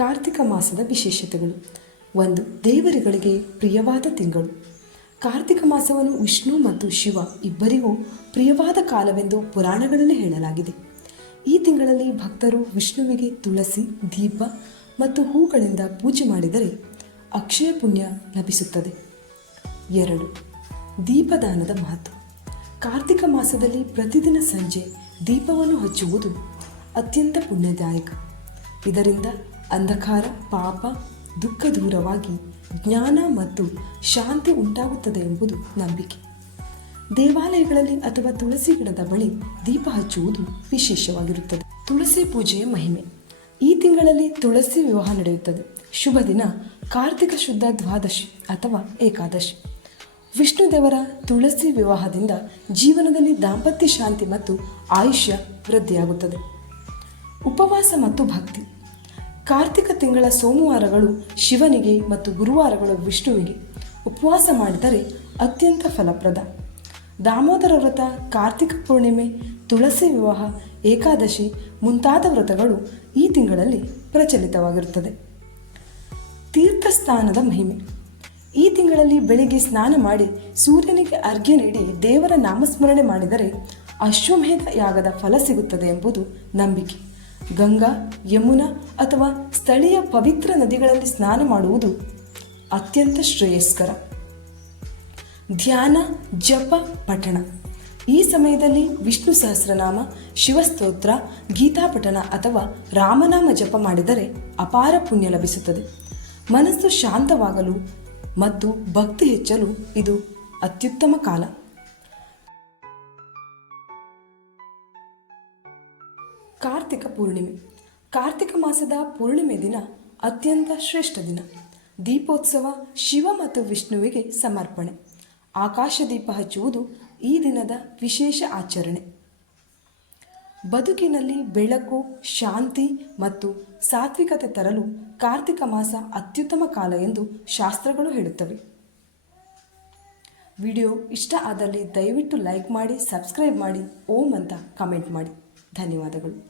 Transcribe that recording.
ಕಾರ್ತಿಕ ಮಾಸದ ವಿಶೇಷತೆಗಳು. ಒಂದು, ದೇವರುಗಳಿಗೆ ಪ್ರಿಯವಾದ ತಿಂಗಳು. ಕಾರ್ತಿಕ ಮಾಸವನ್ನು ವಿಷ್ಣು ಮತ್ತು ಶಿವ ಇಬ್ಬರಿಗೂ ಪ್ರಿಯವಾದ ಕಾಲವೆಂದು ಪುರಾಣಗಳಲ್ಲಿ ಹೇಳಲಾಗಿದೆ. ಈ ತಿಂಗಳಲ್ಲಿ ಭಕ್ತರು ವಿಷ್ಣುವಿಗೆ ತುಳಸಿ, ದೀಪ ಮತ್ತು ಹೂಗಳಿಂದ ಪೂಜೆ ಮಾಡಿದರೆ ಅಕ್ಷಯ ಪುಣ್ಯ ಲಭಿಸುತ್ತದೆ. ಎರಡು, ದೀಪದಾನದ ಮಹತ್ವ. ಕಾರ್ತಿಕ ಮಾಸದಲ್ಲಿ ಪ್ರತಿದಿನ ಸಂಜೆ ದೀಪವನ್ನು ಹಚ್ಚುವುದು ಅತ್ಯಂತ ಪುಣ್ಯದಾಯಕ. ಇದರಿಂದ ಅಂಧಕಾರ, ಪಾಪ, ದುಃಖ ದೂರವಾಗಿ ಜ್ಞಾನ ಮತ್ತು ಶಾಂತಿ ಉಂಟಾಗುತ್ತದೆ ಎಂಬುದು ನಂಬಿಕೆ. ದೇವಾಲಯಗಳಲ್ಲಿ ಅಥವಾ ತುಳಸಿ ಗಿಡದ ಬಳಿ ದೀಪ ಹಚ್ಚುವುದು ವಿಶೇಷವಾಗಿರುತ್ತದೆ. ತುಳಸಿ ಪೂಜೆಯ ಮಹಿಮೆ. ಈ ತಿಂಗಳಲ್ಲಿ ತುಳಸಿ ವಿವಾಹ ನಡೆಯುತ್ತದೆ. ಶುಭ ದಿನ, ಕಾರ್ತಿಕ ಶುದ್ಧ ದ್ವಾದಶಿ ಅಥವಾ ಏಕಾದಶಿ. ವಿಷ್ಣು ದೇವರ ತುಳಸಿ ವಿವಾಹದಿಂದ ಜೀವನದಲ್ಲಿ ದಾಂಪತ್ಯ ಶಾಂತಿ ಮತ್ತು ಆಯುಷ್ಯ ವೃದ್ಧಿಯಾಗುತ್ತದೆ. ಉಪವಾಸ ಮತ್ತು ಭಕ್ತಿ. ಕಾರ್ತಿಕ ತಿಂಗಳ ಸೋಮವಾರಗಳು ಶಿವನಿಗೆ ಮತ್ತು ಗುರುವಾರಗಳು ವಿಷ್ಣುವಿಗೆ. ಉಪವಾಸ ಮಾಡಿದರೆ ಅತ್ಯಂತ ಫಲಪ್ರದ. ದಾಮೋದರ ವ್ರತ, ಕಾರ್ತಿಕ ಪೂರ್ಣಿಮೆ, ತುಳಸಿ ವಿವಾಹ, ಏಕಾದಶಿ ಮುಂತಾದ ವ್ರತಗಳು ಈ ತಿಂಗಳಲ್ಲಿ ಪ್ರಚಲಿತವಾಗಿರುತ್ತದೆ. ತೀರ್ಥಸ್ಥಾನದ ಮಹಿಮೆ. ಈ ತಿಂಗಳಲ್ಲಿ ಬೆಳಿಗ್ಗೆ ಸ್ನಾನ ಮಾಡಿ ಸೂರ್ಯನಿಗೆ ಅರ್ಘ್ಯ ನೀಡಿ ದೇವರ ನಾಮಸ್ಮರಣೆ ಮಾಡಿದರೆ ಅಶ್ವಮೇಧ ಯಾಗದ ಫಲ ಸಿಗುತ್ತದೆ ಎಂಬುದು ನಂಬಿಕೆ. ಗಂಗಾ, ಯಮುನಾ ಅಥವಾ ಸ್ಥಳೀಯ ಪವಿತ್ರ ನದಿಗಳಲ್ಲಿ ಸ್ನಾನ ಮಾಡುವುದು ಅತ್ಯಂತ ಶ್ರೇಯಸ್ಕರ. ಧ್ಯಾನ, ಜಪ, ಪಠಣ. ಈ ಸಮಯದಲ್ಲಿ ವಿಷ್ಣು ಸಹಸ್ರನಾಮ, ಶಿವಸ್ತೋತ್ರ, ಗೀತಾಪಠಣ ಅಥವಾ ರಾಮನಾಮ ಜಪ ಮಾಡಿದರೆ ಅಪಾರ ಪುಣ್ಯ ಲಭಿಸುತ್ತದೆ. ಮನಸ್ಸು ಶಾಂತವಾಗಲು ಮತ್ತು ಭಕ್ತಿ ಹೆಚ್ಚಲು ಇದು ಅತ್ಯುತ್ತಮ ಕಾಲ. ಕಾರ್ತಿಕ ಪೂರ್ಣಿಮೆ. ಕಾರ್ತಿಕ ಮಾಸದ ಪೂರ್ಣಿಮೆ ದಿನ ಅತ್ಯಂತ ಶ್ರೇಷ್ಠ ದಿನ. ದೀಪೋತ್ಸವ ಶಿವ ಮತ್ತು ವಿಷ್ಣುವಿಗೆ ಸಮರ್ಪಣೆ. ಆಕಾಶ ದೀಪ ಹಚ್ಚುವುದು ಈ ದಿನದ ವಿಶೇಷ ಆಚರಣೆ. ಬದುಕಿನಲ್ಲಿ ಬೆಳಕು, ಶಾಂತಿ ಮತ್ತು ಸಾತ್ವಿಕತೆ ತರಲು ಕಾರ್ತಿಕ ಮಾಸ ಅತ್ಯುತ್ತಮ ಕಾಲ ಎಂದು ಶಾಸ್ತ್ರಗಳು ಹೇಳುತ್ತವೆ. ವಿಡಿಯೋ ಇಷ್ಟ ಆದಲ್ಲಿ ದಯವಿಟ್ಟು ಲೈಕ್ ಮಾಡಿ, ಸಬ್ಸ್ಕ್ರೈಬ್ ಮಾಡಿ, ಓಂ ಅಂತ ಕಮೆಂಟ್ ಮಾಡಿ. ಧನ್ಯವಾದಗಳು.